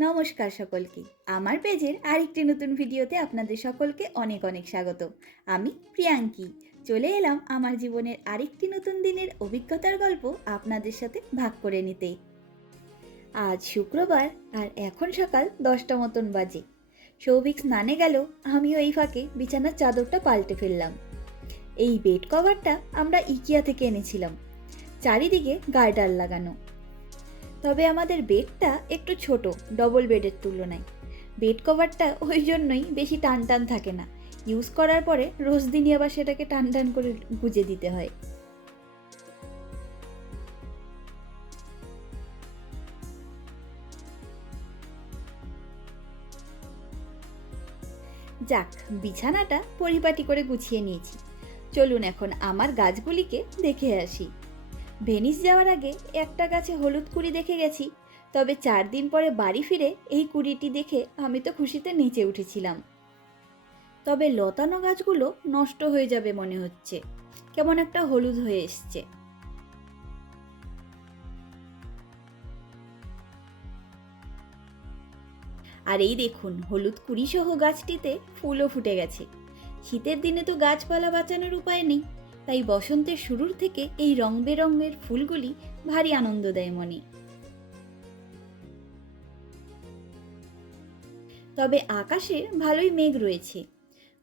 নমস্কার সকলকে। আমার পেজের আরেকটি নতুন ভিডিওতে আপনাদের সকলকে অনেক অনেক স্বাগত। আমি প্রিয়াঙ্কি। চলে এলাম আমার জীবনের আরেকটি নতুন দিনের অভিজ্ঞতার গল্প আপনাদের সাথে ভাগ করে নিতে। আজ শুক্রবার আর এখন সকাল দশটা মতন বাজে। সৌভিক স্নানে গেল, আমিও এই ফাঁকে বিছানার চাদরটা পাল্টে ফেললাম। এই বেড কভারটা আমরা ইকিয়া থেকে এনেছিলাম। চারিদিকে গার্ডার লাগানো। তবে আমাদের বেডটা একটু ছোট ডবল বেডের তুলনায়। বেড কভারটা ওই জন্যই বেশি টান টান থাকে না। ইউজ করার পরে রোজ দিনই আবার সেটাকে টান টান করে গুজে দিতে হয়। যাক, বিছানাটা পরিপাটি করে গুছিয়ে নিয়েছি। চলুন এখন আমার গাছগুলিকে দেখে আসি। ভেনিস যাওয়ার আগে একটা গাছে হলুদ কুড়ি দেখে গেছি, তবে চার দিন পরে বাড়ি ফিরে এই কুড়িটি দেখে আমি তো খুশিতে নেচে উঠেছিলাম। তবে লতানো গাছগুলো নষ্ট হয়ে যাবে মনে হচ্ছে, কেমন একটা হলুদ হয়ে এসছে। আর এই দেখুন, হলুদ কুড়ি সহ গাছটিতে ফুলও ফুটে গেছে। শীতের দিনে তো গাছপালা বাঁচানোর উপায় নেই। তাই বসন্তের শুরুর থেকে এই রং বেরঙের ফুলগুলি ভারী আনন্দ দেয় মনে তবে আকাশে ভালোই মেঘ রয়েছে।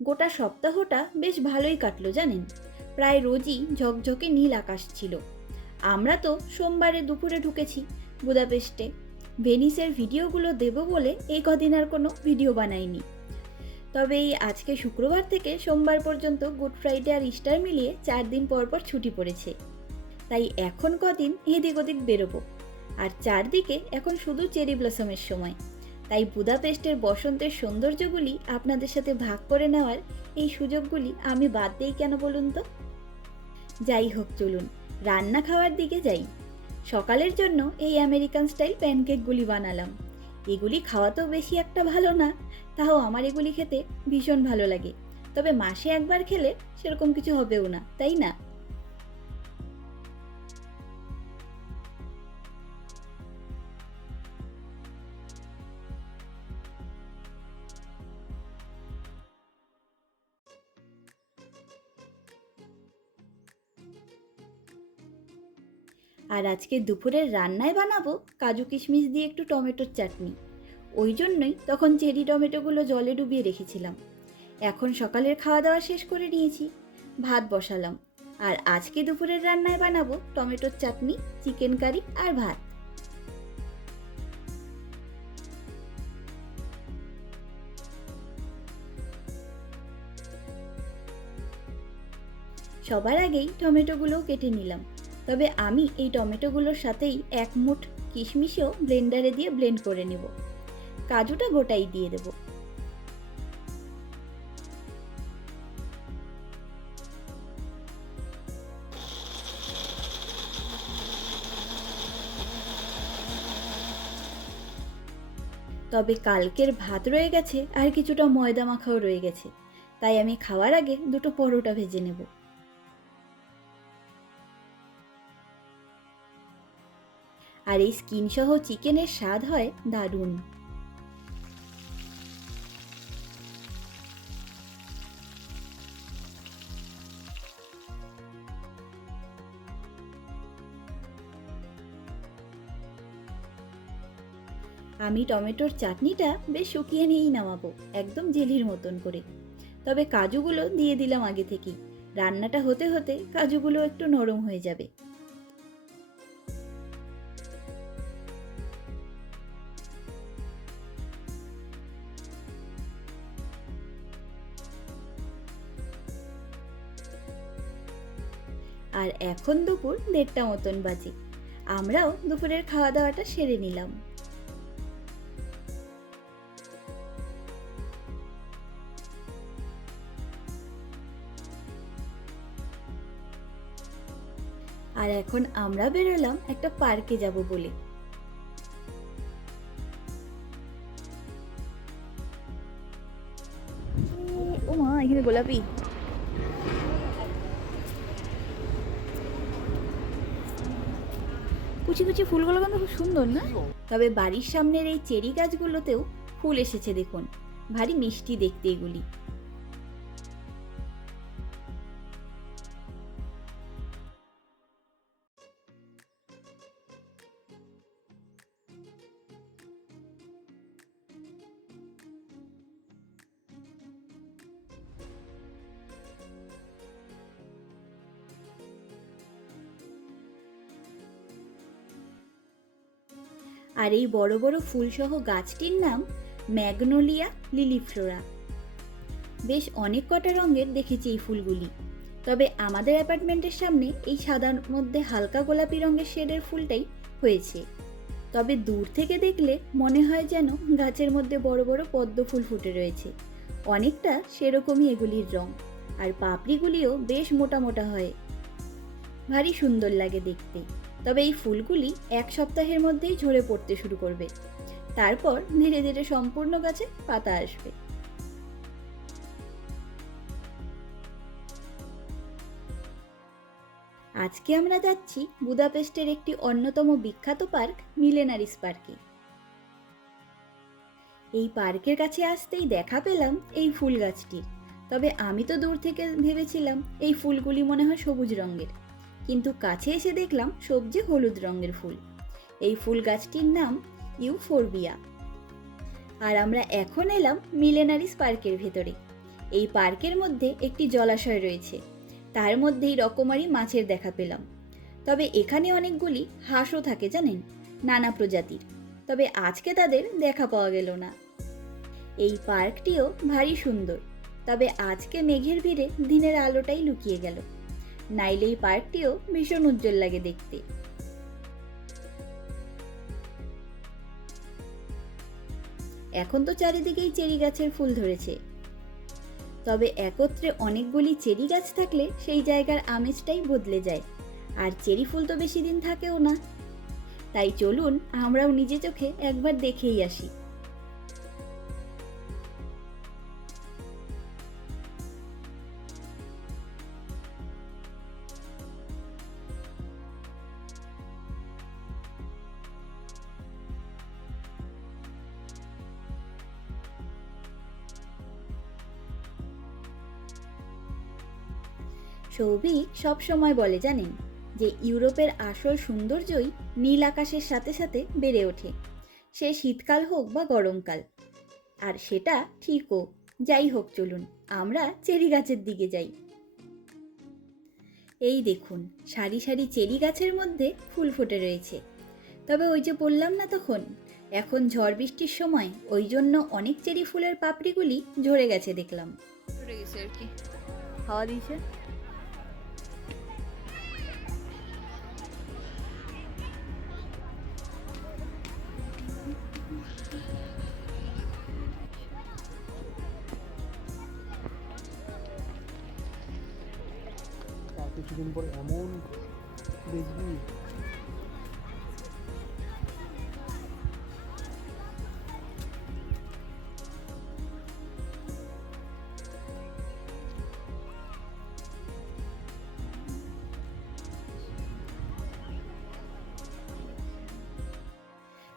গোটা সপ্তাহটা বেশ ভালোই কাটলো জানেন। প্রায় রোজই ঝকঝকে নীল আকাশ ছিল। আমরা তো সোমবারে দুপুরে ঢুকেছি বুদাপেস্টে। ভেনিসের ভিডিওগুলো দেব বলে এই কদিন আর কোনো ভিডিও বানাইনি। তবে এই আজকে শুক্রবার থেকে সোমবার পর্যন্ত গুড ফ্রাইডে আর ইস্টার মিলিয়ে চার দিন পর পর ছুটি পড়েছে। তাই এখন কদিন এদিক ওদিক বেরোবো। আর চারদিকে এখন শুধু চেরি ব্লসমের সময়। তাই বুদাপেস্টের বসন্তের সৌন্দর্যগুলি আপনাদের সাথে ভাগ করে নেওয়ার এই সুযোগগুলি আমি বাদ দিই কেন বলুন তো? যাই হোক, চলুন। রান্না খাওয়ার দিকে যাই। সকালের জন্য এই আমেরিকান স্টাইল প্যানকেকগুলি বানালাম। এগুলি খাওয়া তো বেশি একটা ভালো না, তাও আমার এগুলি খেতে ভীষণ ভালো লাগে। তবে মাসে একবার খেলে সেরকম কিছু হবেও না, তাই না? আর আজকে দুপুরের রান্নায় বানাবো কাজু কিশমিশ দিয়ে একটু টমেটোর চাটনি। ওই জন্যই তখন চেরি টমেটোগুলো জলে ডুবিয়ে রেখেছিলাম। এখন সকালের খাওয়া দাওয়া শেষ করে নিয়েছি। ভাত বসালাম। আর আজকে দুপুরের রান্নায় বানাবো টমেটোর চাটনি, চিকেন কারি আর ভাত। সবার আগেই টমেটোগুলোও কেটে নিলাম। তবে আমি এই টমেটোগুলোর সাথেই এক মুঠ কিশমিশও ব্লেন্ডারে দিয়ে ব্লেন্ড করে নেব। কাজুটা গোটাই দিয়ে দেব। তবে কালকের ভাত রয়ে গেছে আর কিছুটা ময়দা মাখাও রয়ে গেছে। তাই আমি খাওয়ার আগে দুটো পরোটা ভেজে নেব। আর এই স্কিন সহ চিকেনের স্বাদ হয় দারুণ। আমি টমেটোর চাটনিটা বেশ শুকিয়ে নিয়েই নামাবো, একদম জেলির মতন করে। তবে কাজুগুলো দিয়ে দিলাম আগে থেকেই। রান্নাটা হতে হতে কাজুগুলো একটু নরম হয়ে যাবে। আর এখন দুপুর দেড়টা মতন বাজে। আমরাও দুপুরের খাওয়া দাওয়াটা সেরে নিলাম। আর এখন আমরা বেরোলাম একটা পার্কে যাব বলে। এখানে গোলাপি। কুচি কুচি ফুলগুলো কিন্তু খুব সুন্দর, না? তবে বাড়ির সামনের এই চেরি গাছগুলোতেও ফুল এসেছে দেখুন। ভারী মিষ্টি দেখতে এগুলি। আর এই বড় বড় ফুলসহ গাছটির নাম ম্যাগনোলিয়া লিলিফ্লোরা। বেশ অনেক কটা রঙের দেখেছি এই ফুলগুলি। তবে আমাদের অ্যাপার্টমেন্টের সামনে এই সাদার মধ্যে হালকা গোলাপি রঙের শেডের ফুলটাই হয়েছে। তবে দূর থেকে দেখলে মনে হয় যেন গাছের মধ্যে বড় বড় পদ্ম ফুল ফুটে রয়েছে। অনেকটা সেরকমই এগুলির রং। আর পাপড়িগুলিও বেশ মোটা মোটা হয়। ভারী সুন্দর লাগে দেখতে। তবে এই ফুলগুলি এক সপ্তাহের মধ্যেই ঝরে পড়তে শুরু করবে। তারপর ধীরে ধীরে সম্পূর্ণ গাছে পাতা আসবে। আজকে আমরা যাচ্ছি বুদাপেস্টের একটি অন্যতম বিখ্যাত পার্ক, মিলেনারিস পার্কে। এই পার্কের কাছে আসতেই দেখা পেলাম এই ফুল গাছটির। তবে আমি তো দূর থেকে ভেবেছিলাম এই ফুলগুলি মনে হয় সবুজ রঙের। কিন্তু কাছে এসে দেখলাম সবজি হলুদ রঙের ফুল। এই ফুল গাছটির নাম ইউফোরবিয়া। আর আমরা এখন এলাম মিলেনারিস পার্কের ভেতরে। এই পার্কের মধ্যে একটি জলাশয় রয়েছে। তার মধ্যেই রকমারি মাছের দেখা পেলাম। তবে এখানে অনেকগুলি হাঁসও থাকে, জানেন? নানা প্রজাতির। তবে আজকে তাদের দেখা পাওয়া গেল না। এই পার্কটিও ভারী সুন্দর। তবে আজকে মেঘের ভিড়ে দিনের আলোটাই লুকিয়ে গেল। নাইলে এই পার্কটিও ভীষণ উজ্জ্বল লাগে দেখতে। এখন তো চারিদিকেই চেরি গাছের ফুল ধরেছে। তবে একত্রে অনেকগুলি চেরি গাছ থাকলে সেই জায়গার আমেজটাই বদলে যায়। আর চেরি ফুল তো বেশি দিন থাকেও না। তাই চলুন আমরাও নিজে চোখে একবার দেখেই আসি। সৌভিক সব সময় বলে জানেন যে ইউরোপের আসল সৌন্দর্যই নীল আকাশের সাথে সাথে বেড়ে ওঠে। সে শীতকাল হোক বা গরমকাল। আর সেটা ঠিকও যাই হোক চলুন আমরা চেরি গাছের দিকে যাই। এই দেখুন সারি সারি চেরি গাছের মধ্যে ফুল ফুটে রয়েছে। তবে ওই যে বললাম না তখন এখন ঝড় বৃষ্টির সময় ওই জন্য অনেক চেরি ফুলের পাপড়িগুলি ঝরে গেছে দেখলাম। পড়ে গেছে আর কি। হাওয়া দিয়েছে? কিছুদিন পরে এমন দেখবি।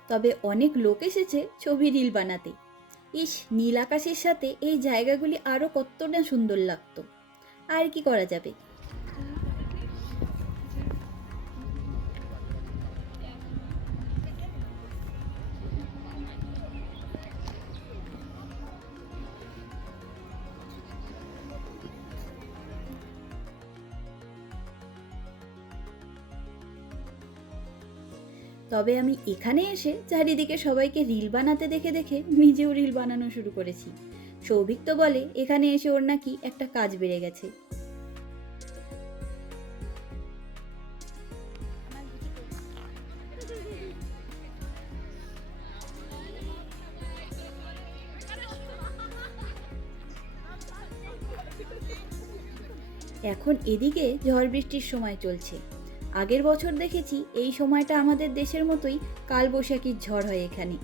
তবে অনেক লোক এসেছে ছবি রিল বানাতে। ইস, নীল আকাশের সাথে এই জায়গাগুলি আরও কতটা সুন্দর লাগতো। আর কি করা যাবে? তবে আমি এখানে এসে চারিদিকে সবাইকে রিল বানাতে দেখে দেখে নিজেও রিল বানানো শুরু করেছি। সৌভিক তো বলে, এখানে এসে ওর নাকি একটা কাজ বেড়ে গেছে। এখন এদিকে ঝড় বৃষ্টির সময় চলছে। আগের বছর দেখেছি এই সময়টা আমাদের দেশের মতোই কালবৈশাখীর ঝড় হয় এখানে।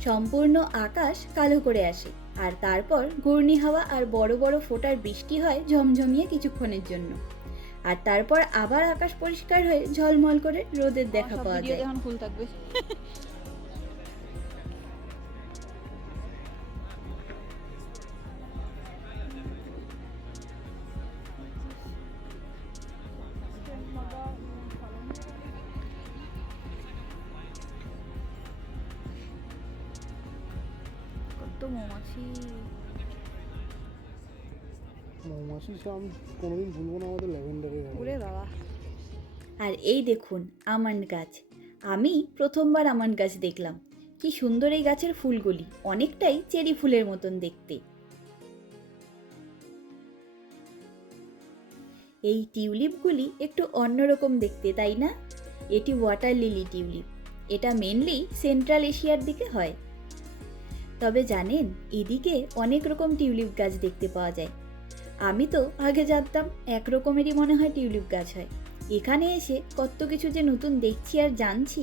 সম্পূর্ণ আকাশ কালো করে আসে আর তারপর ঘূর্ণি হাওয়া আর বড় বড় ফোটার বৃষ্টি হয় ঝমঝমিয়ে কিছুক্ষণের জন্য। আর তারপর আবার আকাশ পরিষ্কার হয়ে ঝলমল করে রোদের দেখা পাওয়া যায়। এখন ফুল থাকবে। আমি কোনোদিন ভুলবো না আমাদের ল্যাভেন্ডারের ওরে বাবা। আর এই দেখুন আমন্ড গাছ। আমি প্রথমবার আমন্ড গাছ দেখলাম। কি সুন্দর এই গাছের ফুলগুলি অনেকটাই চেরি ফুলের মতন দেখতে। এই টিউলিপগুলি একটু অন্যরকম দেখতে তাই না? এটি ওয়াটার লিলি টিউলিপ। এটা মেনলি সেন্ট্রাল এশিয়ার দিকে হয়। তবে জানেন এদিকে অনেক রকম টিউলিপ গাছ দেখতে পাওয়া যায়। আমি তো আগে জানতাম এক রকমেরই মনে হয় টিউলিপ গাছ হয়। এখানে এসে কত কিছু যে নতুন দেখছি আর জানছি।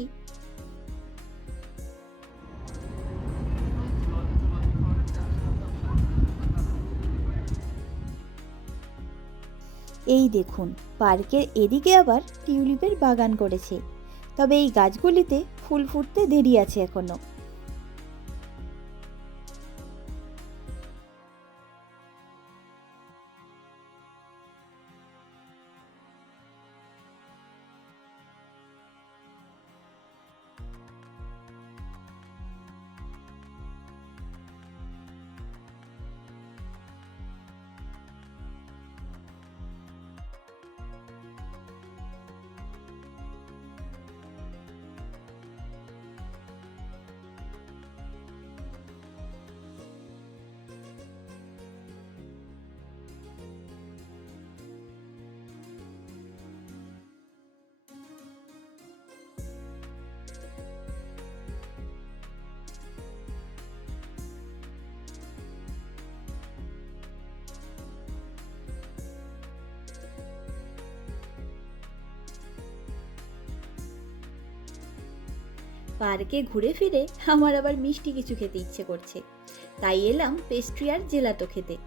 এই দেখুন, পার্কের এদিকে আবার টিউলিপের বাগান করেছে। তবে এই গাছগুলিতে ফুল ফুটতে দেরি আছে এখনও। পার্কে ঘুরে ফিরে আমার আবার মিষ্টি কিছু খেতে ইচ্ছে করছে। তাই এলাম পেস্ট্রি আর জেলাটো খেতে।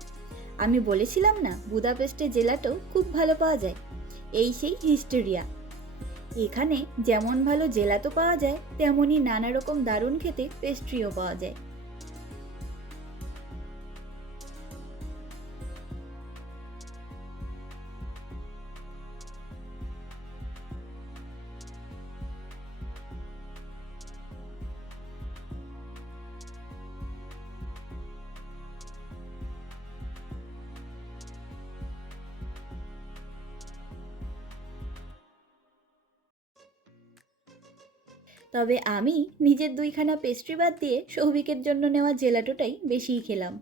আমি বলেছিলাম না, বুদাপেস্টে জেলাটো খুব ভালো পাওয়া যায়? এই সেই হিস্টোরিয়া। এখানে যেমন ভালো জেলাতো পাওয়া যায় তেমনই নানা রকম দারুণ খেতে পেস্ট্রিও পাওয়া যায়। তবে আমি নিজের দুইখানা পেস্ট্রি বাদ দিয়ে সৌভিকের জন্য নেওয়া জেলাটোটাই বেশিই খেলাম।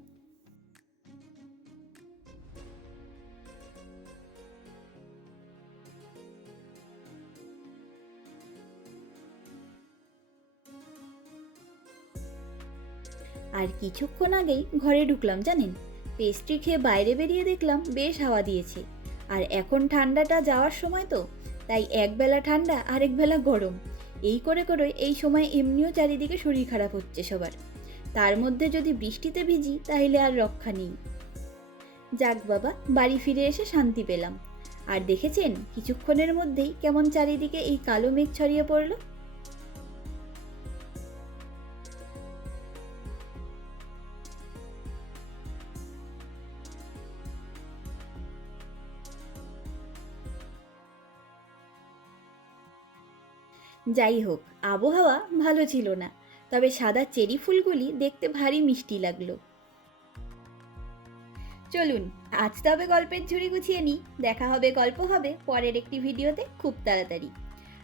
আর কিছুক্ষণ আগেই ঘরে ঢুকলাম, জানেন? পেস্ট্রি খেয়ে বাইরে বেরিয়ে দেখলাম বেশ হাওয়া দিয়েছে। আর এখন ঠান্ডাটা যাওয়ার সময় তো, তাই একবেলা ঠান্ডা আরেক বেলা গরম। এই করে করে এই সময় এমনিও চারিদিকে শরীর খারাপ হচ্ছে সবার। তার মধ্যে যদি বৃষ্টিতে ভিজি, তাহলে আর রক্ষা নেই। যাক বাবা, বাড়ি ফিরে এসে শান্তি পেলাম। আর দেখেছেন, কিছুক্ষণের মধ্যেই কেমন চারিদিকে এই কালো মেঘ ছড়িয়ে পড়ল? যাই হোক, আবহাওয়া ভালো ছিল না, তবে সাদা চেরি ফুলগুলি দেখতে ভারী মিষ্টি লাগল। চলুন, আজ তবে গল্পের ঝুড়ি গুছিয়ে নিই, দেখা হবে গল্প হবে, পরের একটি ভিডিওতে খুব তাড়াতাড়ি।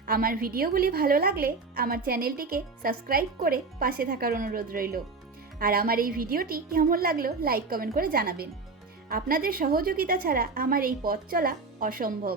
আমার ভিডিওগুলি ভালো লাগলে আমার চ্যানেলটিকে সাবস্ক্রাইব করে পাশে থাকার অনুরোধ রইল। আর আমার এই ভিডিওটি কেমন লাগল, লাইক, কমেন্ট করে জানাবেন। আপনাদের সহযোগিতা ছাড়া আমার এই পথ চলা অসম্ভব।